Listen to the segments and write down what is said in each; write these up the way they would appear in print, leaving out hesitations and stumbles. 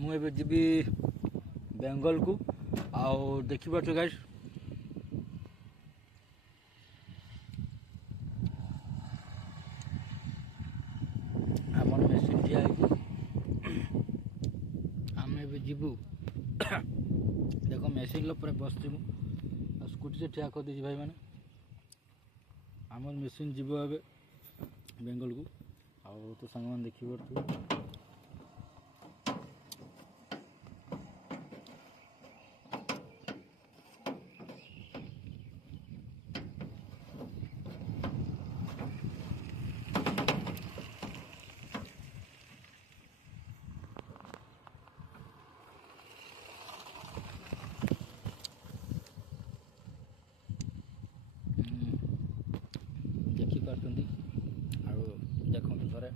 ମୁଁ ଏବେ ଯିବି ବେଙ୍ଗଲକୁ। ଆଉ ଦେଖିପାରୁଛ ଗାଇସ୍, ଆମର ମେସିନ୍ ଠିଆ ହେଇଛି। ଆମେ ଏବେ ଯିବୁ। ଦେଖ ମେସିନ୍ ଉପରେ ବସିଛି ମୁଁ, ଆଉ ସ୍କୁଟିରେ ଠିଆ କରିଦେଇଛି ଭାଇମାନେ। ଆମର ମେସିନ୍ ଯିବ ଏବେ ବେଙ୍ଗଲକୁ। ଆଉ ତ ସାଙ୍ଗମାନେ ଦେଖିପାରୁଥିବେ ଦେଖିପାରୁଛନ୍ତି। ଆଉ ଦେଖନ୍ତୁ ଥରେ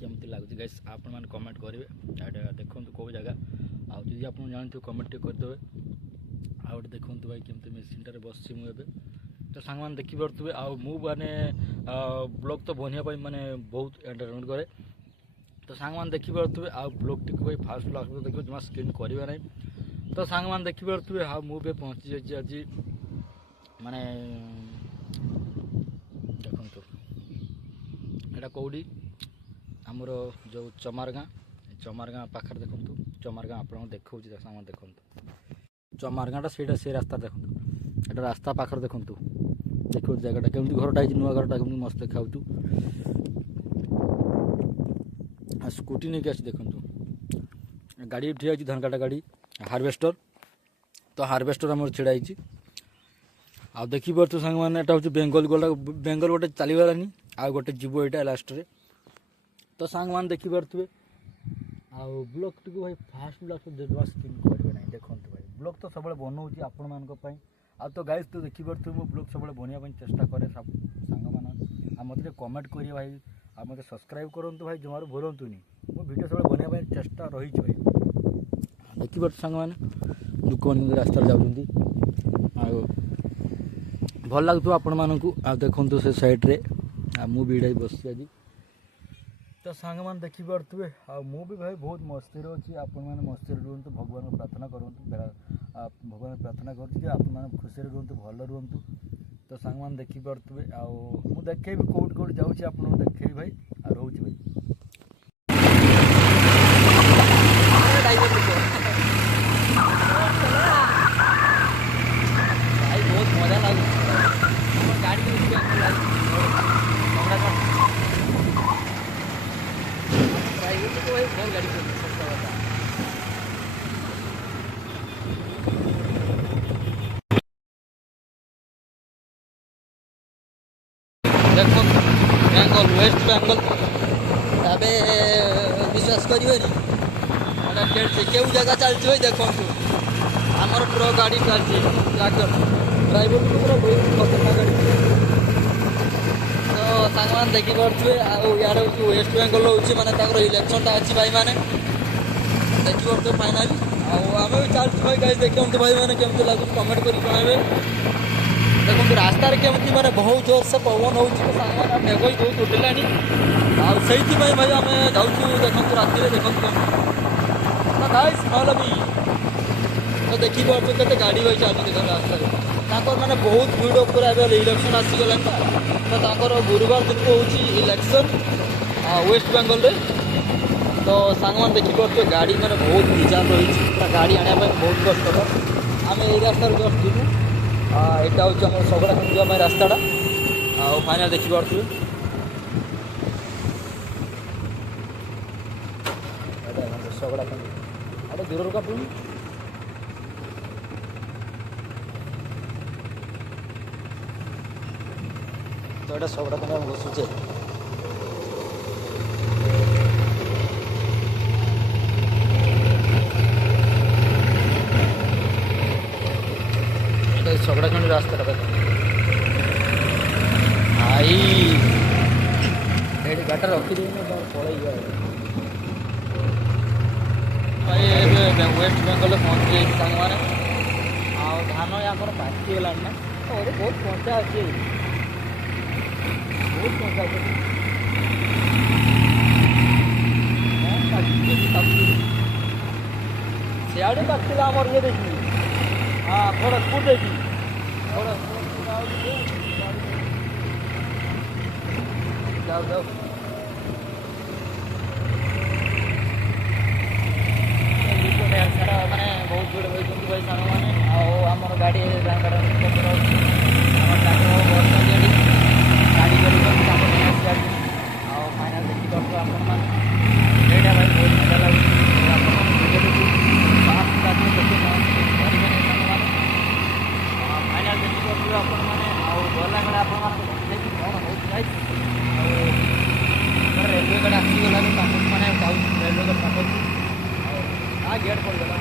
କେମିତି ଲାଗୁଛି ଗାଇସ୍, ଆପଣମାନେ କମେଣ୍ଟ କରିବେ। ଏଇଟା ଦେଖନ୍ତୁ କେଉଁ ଜାଗା, ଆଉ ଯଦି ଆପଣ ଜାଣିଥିବେ କମେଣ୍ଟ ଟିକେ କରିଦେବେ। ଆଉ ଗୋଟେ ଦେଖନ୍ତୁ ଭାଇ କେମିତି ମେସିନ୍ଟାରେ ବସିଛି ମୁଁ ଏବେ। ତ ସାଙ୍ଗମାନେ ଦେଖିପାରୁଥିବେ। ଆଉ ମୁଁ ମାନେ ବ୍ଲଗ୍ ତ ବନେଇବା ପାଇଁ ମାନେ ବହୁତ ଏଣ୍ଟରଟେନମେଣ୍ଟ କରେ। ତ ସାଙ୍ଗମାନେ ଦେଖିପାରୁଥିବେ। ଆଉ ବ୍ଲଗ୍ଟିକୁ ଭାଇ ଫାଷ୍ଟ ଲାଷ୍ଟ ଦେଖିବେ, ଜମା ସ୍କ୍ରିନ୍ କରିବେ ନାହିଁ। ତ ସାଙ୍ଗମାନେ ଦେଖିପାରୁଥିବେ। ଆଉ ମୁଁ ବି ପହଞ୍ଚି ଯାଇଛି ଆଜି ମାନେ ଦେଖନ୍ତୁ ଏଇଟା କେଉଁଠି, ଆମର ଯେଉଁ ଚମାରଗାଁ ପାଖରେ ଦେଖନ୍ତୁ। ଚମାରଗାଁ ଆପଣଙ୍କୁ ଦେଖାଉଛି, ସାଙ୍ଗମାନେ ଦେଖନ୍ତୁ ଚମାରଗାଁଟା ସେଇଟା, ସେ ରାସ୍ତା ଦେଖନ୍ତୁ। ଏଇଟା ରାସ୍ତା ପାଖରେ ଦେଖନ୍ତୁ, ଦେଖନ୍ତୁ ଜାଗାଟା କେମିତି, ଘରଟା ହେଇଛି, ନୂଆ ଘରଟା କେମିତି ମସ୍ତ ଦେଖାଯାଉଛି। ଆଉ ସ୍କୁଟି ନେଇକି ଆସି ଦେଖନ୍ତୁ, ଗାଡ଼ି ଠିଆ ହେଇଛି, ଧାନ କାଟା ଗାଡ଼ି, ହାରଭେଷ୍ଟର। ତ ହାରଭେଷ୍ଟର ଆମର ଛିଡ଼ା ହେଇଛି। ଆଉ ଦେଖିପାରୁଛୁ ସାଙ୍ଗମାନେ, ଏଇଟା ହେଉଛି ବେଙ୍ଗଲ ଗୋଟେ ଚାଲିଗଲାନି, ଆଉ ଗୋଟେ ଯିବ ଏଇଟା ଲାଷ୍ଟରେ। ତ ସାଙ୍ଗମାନେ ଦେଖିପାରୁଥିବେ। ଆଉ ବ୍ଲଗ୍ଟିକୁ ଭାଇ ଫାଷ୍ଟ ଲାଷ୍ଟ ଜମା ସ୍କିପ୍ କରିବେ ନାହିଁ। ଦେଖନ୍ତୁ ଭାଇ, ବ୍ଲଗ୍ ତ ସବୁବେଳେ ବନଉଛି ଆପଣମାନଙ୍କ ପାଇଁ। ଆଉ ତ ଗାଇସ୍ ତ ଦେଖିପାରୁଥିବେ, ମୁଁ ବ୍ଲଗ୍ ସବୁବେଳେ ବନେଇବା ପାଇଁ ଚେଷ୍ଟା କରେ ସାଙ୍ଗମାନେ। ଆଉ ମୋତେ ଟିକେ କମେଣ୍ଟ କରିବେ ଭାଇ, ଆଉ ମୋତେ ସବସ୍କ୍ରାଇବ୍ କରନ୍ତୁ ଭାଇ, ଜମାରୁ ଭୁଲନ୍ତୁନି। ମୁଁ ଭିଡ଼ିଓ ସବୁବେଳେ ବନେଇବା ପାଇଁ ଚେଷ୍ଟା ରହିଛି ଭାଇ। ଦେଖିପାରୁଛୁ ସାଙ୍ଗମାନେ, ଲୋକମାନେ ରାସ୍ତାରେ ଯାଉଛନ୍ତି। ଆଉ ଭଲ ଲାଗୁଥିବ ଆପଣମାନଙ୍କୁ। ଆଉ ଦେଖନ୍ତୁ ସେ ସାଇଡ଼୍ରେ, ଆଉ ମୁଁ ବି ଏଇଟା ବସିଛି ଆଜି। ତ ସାଙ୍ଗମାନେ ଦେଖିପାରୁଥିବେ। ଆଉ ମୁଁ ବି ଭାଇ ବହୁତ ମସ୍ତିରେ ଅଛି। ଆପଣମାନେ ମସ୍ତିରେ ରୁହନ୍ତୁ, ଭଗବାନଙ୍କୁ ପ୍ରାର୍ଥନା କରନ୍ତୁ। ଭଗବାନଙ୍କୁ ପ୍ରାର୍ଥନା କରୁଛି ଯେ ଆପଣମାନେ ଖୁସିରେ ରୁହନ୍ତୁ, ଭଲ ରୁହନ୍ତୁ। ତ ସାଙ୍ଗମାନେ ଦେଖିପାରୁଥିବେ। ଆଉ ମୁଁ ଦେଖେଇବି କେଉଁଠି କେଉଁଠି ଯାଉଛି, ଆପଣଙ୍କୁ ଦେଖେଇବି ଭାଇ। ଆଉ ରହୁଛି ଭାଇ। ଭାଇ ବହୁତ ମଜା ଲାଗୁଛି ଗାଡ଼ି ଦେଖନ୍ତୁ ବେଙ୍ଗଲ, ୱେଷ୍ଟ ବେଙ୍ଗଲ। ଏବେ ବିଶ୍ୱାସ କରିବେନି, କେଉଁ ଜାଗା ଚାଲିଛି ଭାଇ ଦେଖନ୍ତୁ। ଆମର ଟ୍ରକ୍ ଗାଡ଼ି ଚାଲିଛି, ଟ୍ରାକ୍ଟର ଡ୍ରାଇଭରକୁ ପୁରା ବହୁତ ଖତରନାକ ଗାଡ଼ି। ତ ସାଙ୍ଗମାନେ ଦେଖିପାରୁଥିବେ। ଆଉ ଇଆଡ଼େ ହେଉଛି ୱେଷ୍ଟ ବେଙ୍ଗଲ ହେଉଛି, ମାନେ ତାଙ୍କର ଇଲେକ୍ସନଟା ଅଛି ଭାଇମାନେ, ଦେଖିପାରୁଥିବେ ଫାଇନାଲି। ଆଉ ଆମେ ବି ଚାଲିଛୁ ଭାଇ। ଗାଈ ଦେଖନ୍ତୁ ଭାଇମାନେ କେମିତି ଲାଗୁଛି, କମେଣ୍ଟ କରି ଜଣାଇବେ। ଦେଖନ୍ତୁ ରାସ୍ତାରେ କେମିତି ମାନେ ବହୁତ ଜୋରସେ ପବନ ହେଉଛି। ତ ସାଙ୍ଗମାନେ ମେଘ ବି ବହୁତ ଉଠିଲାଣି, ଆଉ ସେଇଥିପାଇଁ ଭାଇ ଆମେ ଯାଉଛୁ। ଦେଖନ୍ତୁ ରାତିରେ ଦେଖନ୍ତୁ ନା ଗାଇସ୍, ନହେଲେ ବି ତ ଦେଖିପାରୁଛୁ କେତେ ଗାଡ଼ି ଭାଇ ଚାଲୁଛି ଦେଖନ୍ତୁ ରାସ୍ତାରେ। ତାଙ୍କର ମାନେ ବହୁତ ଭିଡ଼ ପୁରା। ଏବେ ଇଲେକ୍ସନ୍ ଆସିଗଲାଣି ନା, ତ ତାଙ୍କର ଗୁରୁବାର ଦିନକୁ ହେଉଛି ଇଲେକ୍ସନ୍ ୱେଷ୍ଟ ବେଙ୍ଗଲରେ। ତ ସାଙ୍ଗମାନେ ଦେଖିପାରୁଥିବେ ଗାଡ଼ି ମାନେ ବହୁତ ବିଜାର ରହିଛି, ପୁରା ଗାଡ଼ି ଆଣିବା ପାଇଁ ବହୁତ କଷ୍ଟକର। ଆମେ ଏଇ ରାସ୍ତାରେ ଜଷ୍ଟ ଯିବୁ। ଏଇଟା ହେଉଛି ଆମର ଶଗଡ଼ା ଯିବା ପାଇଁ ରାସ୍ତାଟା। ଆଉ ଫାଇନାଲ୍ ଦେଖିପାରୁଥିବେ, ଏଇଟା ଶଗଡ଼ା ଆଉ ଦୂରରୁ କାଟୁନି। ତ ଏଇଟା ଶଗଡ଼ା ପାଇଁ ଆମେ ବସୁଛେ। ଶଗଡ଼ା ଖଣ୍ଡି ରାସ୍ତାଟା ଦେଖ ଭାଇ, ଏଇଠି ଗାଡ଼ିଟା ରଖିଦେଇନି ପଳେଇଯିବା ଭାଇ। ଏବେ ୱେଷ୍ଟ ବେଙ୍ଗଲରେ ପହଞ୍ଚି ଯାଇଛି ସାଙ୍ଗମାନେ। ଆଉ ଧାନ ଆମର ପାଚିଗଲାଣି ନା, ତ ବହୁତ କଞ୍ଚା ଅଛି, ବହୁତ କଞ୍ଚା ଅଛି। ସିଆଡ଼େ ପାଖଥିଲା ଆମର ଇଏ ଦେଖି ହଁ ଖଡ଼ଗପୁର ଦେଖି ଯାଉ ଯାଉ ସାରା ମାନେ ବହୁତ ଭିଡ଼ ହୋଇଛନ୍ତି ଭାଇ ସାଙ୍ଗମାନେ ଆଉ ଆମର ଗାଡ଼ି ଆମର ଟ୍ରାକ୍ଟର ଗାଡ଼ି କରିଛନ୍ତି ତାଙ୍କ ଗାଡ଼ି ଆଉ ଫାଇନାଲ୍ ଦେଖିପାରୁଛୁ ଆପଣମାନେ ଏଇଟା ଭାଇ ବହୁତ ମଜା ଲାଗୁଛି ଆପଣମାନେ ଭିଡ଼ିଓକୁ ଫାଇନାଲ୍ ଦେଖିପାରୁଛୁ ଆପଣମାନେ ଆଉ ଗଲାବେଳେ ଆପଣମାନଙ୍କୁ ଦେଖି କ'ଣ ହେଉଛି ଭାଇ ଆଉ ରେଲୱେ ଗାଡ଼ି ଆସିଗଲାଣି ପାଖକୁ ମାନେ ଯାଉଛି ରେଲୱେ ଗାଡ଼ି ପାଖକୁ ଆଉ ଗେଟ୍ ପଡ଼ିଗଲା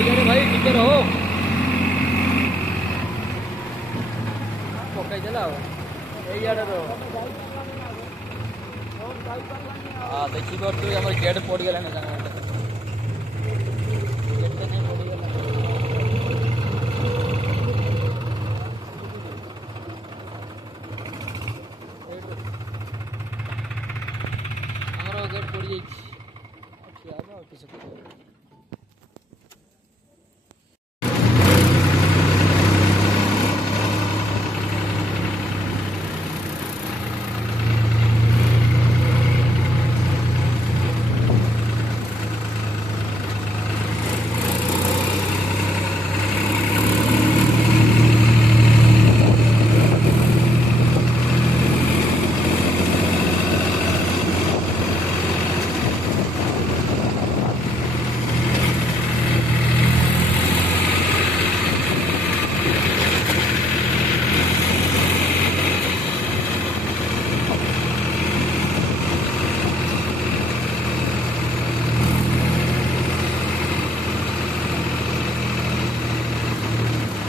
ଟିକେ ଭାଇ ଟିକେ ରହ ପକାଇଦେଲା ଆଉ ଏଇଆଡ଼େ ଦେଖିପାରୁଛୁ ଆମର ଗେଟ୍ ପଡ଼ିଗଲାଣି ଗେଟ୍ ନେଇ ପଡ଼ିଗଲା ଆମର ଗେଟ୍ ପଡ଼ିଯାଇଛି ଠିଆ ହେବ ଆଉ କିଛି